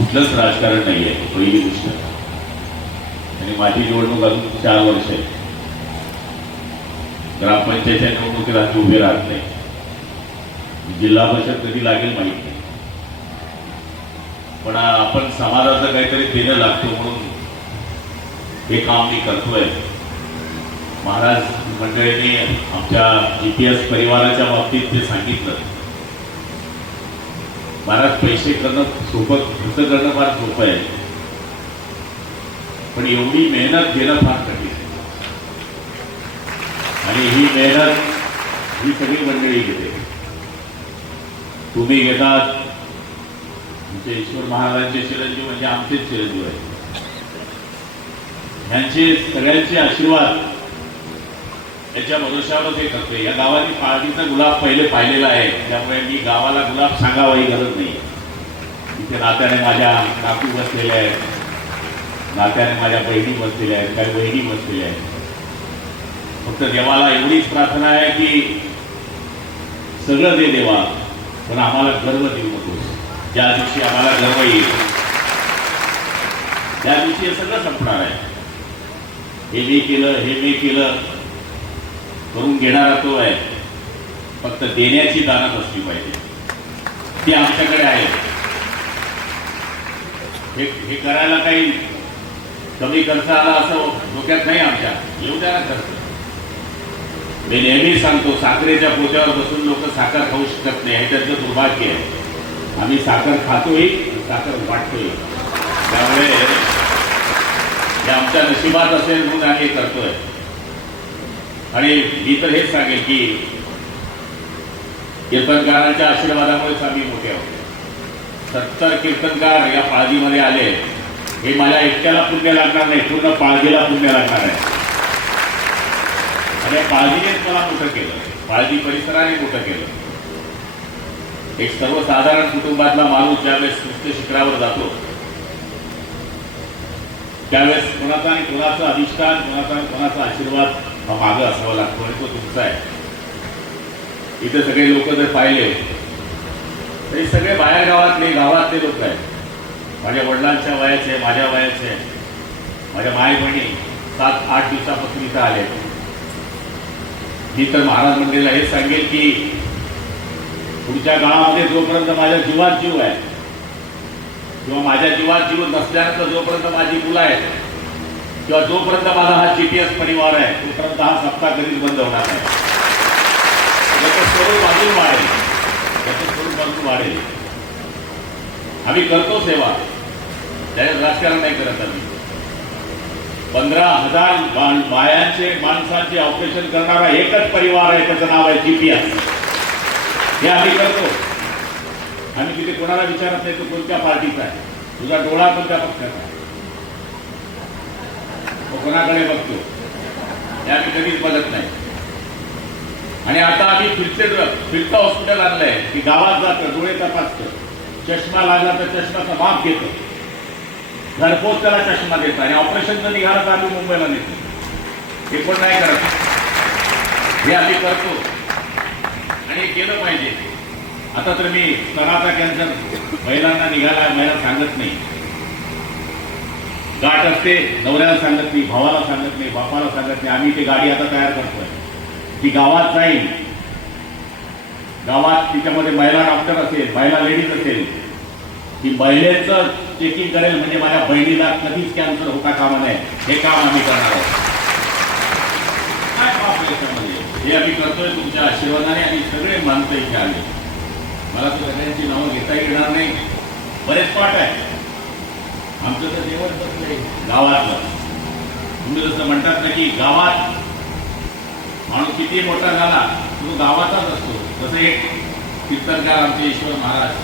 कुठलंच राजकारण नाही आहे, पहिली गोष्ट. आणि माझी निवडणूक अजून 4 वर्ष आहे. ग्रामपंचायतच्या निवडणुकीत आम्ही उभे राहत नाही. जिल्हा परिषद कधी लागेल माहित नाही, पण आपण समाजाचं काहीतरी देणं लागतो म्हणून हे काम मी करतोय. महाराज मंडळींनी आमच्या GPS परिवाराच्या बाबतीत ते सांगितलं. महाराज, पैसे करणं सोपं, खर्च करणं फार सोपं आहे, पण एवढी मेहनत घेणं फार कठीण आहे. आणि ही मेहनत ही सगळी मंडळी घेते. तुम्ही घेतात, आमचे ईश्वर महाराजांचे चिरंजीव म्हणजे आमचेच चिरंजीव आहेत. ह्यांचे सगळ्यांचे आशीर्वाद याच्या भरोशावर हे करते. या गावाने पाळणीचा गुलाब पहिले पाहिलेला आहे, त्यामुळे मी गावाला गुलाब सांगावा ही गरज नाही. इथे नात्याने माझ्या काकू बसलेल्या आहेत, नात्याने माझ्या बहिणी बसलेल्या आहेत, काही बहिणी बसलेल्या आहेत. फक्त देवाला एवढीच प्रार्थना आहे की सगळं दे देवा, पण आम्हाला गर्व देऊ नकोस. ज्या दिवशी आम्हाला गर्व येईल त्या दिवशी हे सगळं संपणार आहे. हे मी केलं, हे मी केलं करून घेणारा तो आहे. फक्त देण्याची दानत असली पाहिजे, ती आमच्याकडे आहे. हे करायला काही कमी खर्च आला असं डोक्यात नाही आमच्या. येऊ द्या ना खर्च. मी नेहमी सांगतो, साखरेच्या पोत्यावर बसून लोक साखर खाऊ शकत नाही, हे त्यांचं दुर्भाग्य आहे. आम्ही साखर खातोय, साखर वाटतोय. त्यामुळे हे आमच्या नशिबात असेल म्हणून आम्ही करतोय. आणि मी तर हेच सांगेल की कीर्तनकारांच्या आशीर्वादामुळेच आम्ही मोठे आहोत. 70 कीर्तनकार या पाळजीमध्ये आले. हे माझ्या एकट्याला पुण्य लागणार नाही, पूर्ण पाळजीला पुण्य लागणार आहे. आणि पाळजीनेच मला मोठं केलं, पाळजी परिसराने मोठं केलं. एक सर्वसाधारण कुटुंबातला माणूस ज्यावेळेस उच्च शिखरावर जातो त्यावेळेस कोणाचा आणि कोणाचं अधिष्ठान, कोणाचा आणि कोणाचा आशीर्वाद हा मागं असावा लागतो, आणि तो तुमचा आहे. इथे सगळे लोक जर पाहिले तरी सगळे बाहेर गावातले लोक आहेत. माझ्या वडिलांच्या वयाचे, माझ्या वयाचे, माझ्या माय बहिणी 7-8 दिवसापासून इथं आले. मी तर महाराज मंडळीला हेच सांगेल की पुढच्या काळामध्ये जोपर्यंत माझ्या जीवात जीव आहे किंवा माझ्या जीवात जीव नसल्यानंतर जोपर्यंत माझी मुलं आहेत किंवा जोपर्यंत माझा हा GPS परिवार आहे तोपर्यंत हा सप्ताह कधीच बंद होणार नाही. याचं स्वरूप अजून वाढेल, याचं स्वरूप अजून वाढेल. आम्ही करतो सेवा, त्याच्यात राजकारण नाही करत. आम्ही 15,000 बायांचे माणसांचे ऑपरेशन करणारा एकच परिवार आहे, त्याचं नाव आहे GPS. हे आम्ही करतो. आम्ही तिथे कोणाला विचारत नाही तू कोणत्या पार्टीचा आहे, तुझा डोळा कोणत्या पक्षाचा आहे, तो कोणाकडे बघतो, हे आम्ही कधीच बघत नाही. आणि आता आम्ही फिरतं हॉस्पिटल आणलंय की गावात जातं, डोळे तपासतं, चष्मा लागला तर चष्माचा माप घेतो, घरपोच त्याला चष्मा देतं, आणि ऑपरेशन जर निघाला तर आम्ही मुंबईला नेतो. हे पण नाही करत, हे आम्ही करतो आणि केलं पाहिजे. आता तर मी स्तनाचा कॅन्सर महिलांना निघाला, महिला सांगत नाही. गाठ असते, नवऱ्याला सांगत नाही, भावाला सांगत नाही, बापाला सांगत नाही. आम्ही ती गाडी आता तयार करतोय, ती गावात जाईल. गावात तिच्यामध्ये महिला डॉक्टर असेल, महिला लेडीज असेल, ती महिलेचं चेकिंग करेल. म्हणजे माझ्या बहिणीला कधीच कॅन्सर होता कामा नये, हे काम आम्ही करणार आहोत. काय पाप याच्यामध्ये हे आम्ही करतोय तुमच्या आशीर्वादाने. आणि सगळे माणसं इथे आले. मला तर सगळ्यांची नावं घेता येणार नाही, बरेच पाठ आहे. आमचं तर जेवण बसलंय गावातलं. तुम्ही जसं म्हणतात ना की गावात माणूस किती मोठा झाला तो गावाचाच असतो, तसं एक कीर्तनकार आमचे ईश्वर महाराज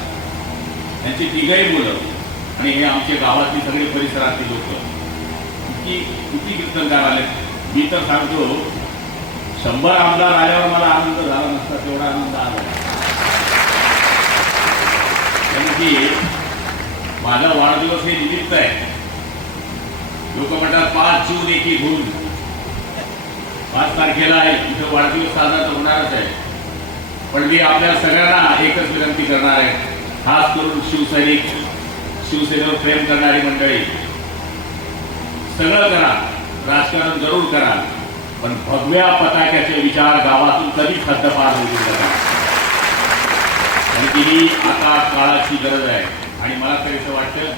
यांची 3घही मुलं आणि हे आमच्या गावातली सगळी परिसरातली लोक किती कीर्तनकार आले. मी तर सांगतो 100 आमदार आल्यावर मला आनंद झाला नसता, तेवढा आनंद आला. कारण की माझा वाढदिवस हे निमित्त आहे. लोक म्हणतात 5 जून एकी भूल, 5 तारखेला आहे तिथं वाढदिवस साजरा तर होणारच आहे. पण मी आपल्या सगळ्यांना एकच विनंती करणार आहे, खास करून शिवसैनिक, शिवसेनेवर प्रेम करणारी मंडळी, सगळं करा, राजकारण जरूर करा, पण भगव्या पताक्याचे विचार गावातून कधीच हद्दपार होऊ देऊ नका. आणि ही आता काळाची गरज आहे. आणि मला तरी असं वाटतं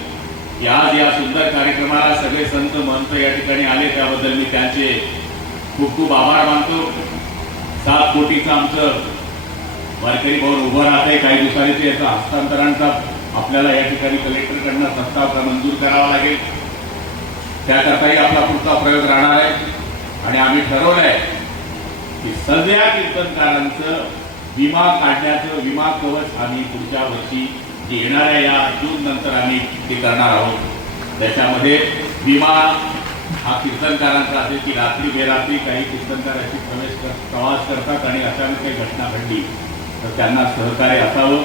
की आज या सुंदर कार्यक्रमाला सगळे संत महंत या ठिकाणी आले, त्याबद्दल मी त्यांचे खूप खूप आभार मानतो. 7 कोटीचं आमचं वारकरी भवन उभं राहतंय. काही दिवसांनी ते याचा हस्तांतरणाचा आपल्याला या ठिकाणी कलेक्टरकडनं प्रस्ताव मंजूर करावा लागेल. त्याकरताही आपला पुढचा प्रयोग राहणार आहे. आणि आम्ही ठरवलंय की सगळ्या कीर्तनकारांचं विमा काढण्याचं विमा कवच आम्ही पुढच्या वर्षी येणाऱ्या या जून नंतर आम्ही ते करणार आहोत. त्याच्यामध्ये विमा हा कीर्तनकारांचा असेल की रात्री बेरात्री काही कीर्तनकार अशी प्रवास करतात आणि अचानक काही घटना घडली तर त्यांना सहकार्य असावं,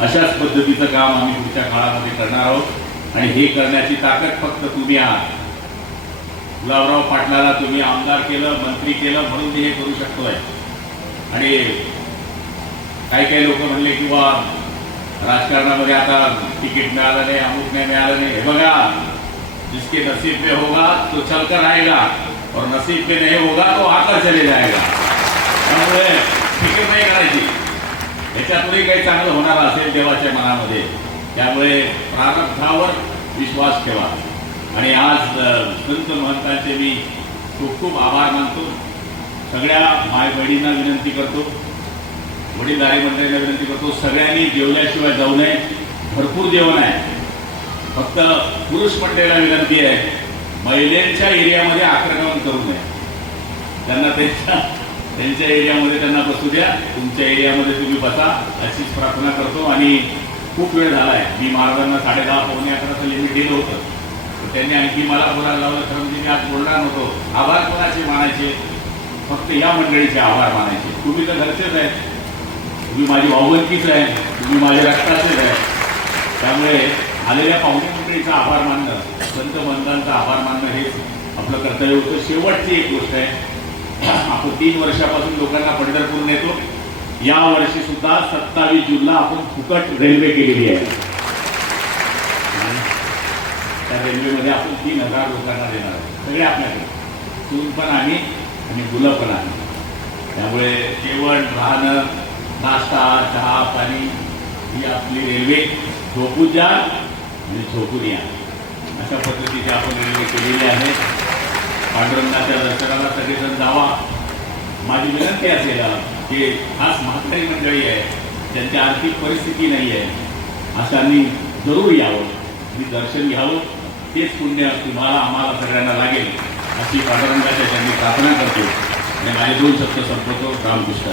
अशाच पद्धतीचं काम आम्ही पुढच्या काळामध्ये करणार आहोत. आणि हे करण्याची ताकद फक्त तुम्ही आहात. गुलाबराव पाटलाला तुम्ही आमदार केलं, मंत्री केलं म्हणून मी हे करू शकतोय. आणि काही लोक म्हणले की बा राजकारणामध्ये आता तिकीट मिळालं नाही, अमुक नाही मिळालं नाही. हे बघा, जिसके नसीब में होगा तो चलकर आएगा और नसीब में नहीं होगा तो आकर चले जाएगा. त्यामुळे फिकीर नाही करायची. याच्यातूनही काही चांगलं होणार असेल देवाच्या मनामध्ये. त्यामुळे प्रारब्धावर विश्वास ठेवा. आणि आज संत महंतांचे मी खूप खूप आभार मानतो. सगळ्या माय बहिणींना विनंती करतो, वडीलधारी मंडळींना विनंती करतो, सगळ्यांनी जेवल्याशिवाय जाऊ नये. भरपूर जेवण आहे. फक्त पुरुष मंडळीला विनंती आहे, महिलांच्या एरियामध्ये आक्रमण करू नये. त्यांना त्यांच्या एरियामध्ये त्यांना बसू द्या. तुमच्या एरियामध्ये तुम्ही बसा अशीच प्रार्थना करतो. आणि खूप वेळ झाला आहे. मी महाराजांना 10:30 पावणे 11 लिमिट दिलं होतं. त्यांनी आणखी मला बोलायला लावलं. खरं म्हणजे मी आज बोलणार नव्हतो. आभार कोणाचे मानायचे? फक्त या मंडळीचे आभार मानायचे. तुम्ही तर घरचेच आहे, तुम्ही माझी भावबंदकीच आहे, तुम्ही माझ्या रक्ताचेच आहे. त्यामुळे आलेल्या पाहुणे मंडळीचा आभार मानणं, संत महंतांचा आभार मानणं हे आपलं कर्तव्य होतं. शेवटची एक गोष्ट आहे, आपण 3 वर्षापासून लोकांना पंढरपूर नेतो. या वर्षी सुद्धा 27 जूनला आपण फुकट रेल्वे केलेली आहे. त्या रेल्वेमध्ये आपण 3000 लोकांना देणार आहे. सगळे आपल्याकडे, सून पण आम्ही आणि मुलं पण आम्ही. त्यामुळे जेवण, राहणं, नाश्ता, चहा, पाणी ही आपली रेल्वे. झोपून जा आणि झोपून या, अशा पद्धतीची आपण रेल्वे केलेली आहे. पांडुरंगाच्या दर्शनाला सगळेजण जावा. माझी विनंती असेल की खास म्हातारी मंडळी आहे, ज्यांची आर्थिक परिस्थिती नाही आहे, अशांनी जरूर यावं आणि दर्शन घ्यावं. तेच पुण्य तुम्हाला आम्हाला सगळ्यांना लागेल अशी पांडुरंगाच्या त्यांनी प्रार्थना करतो. आणि माझे 2 शब्द संपवतो. रामकृष्ण.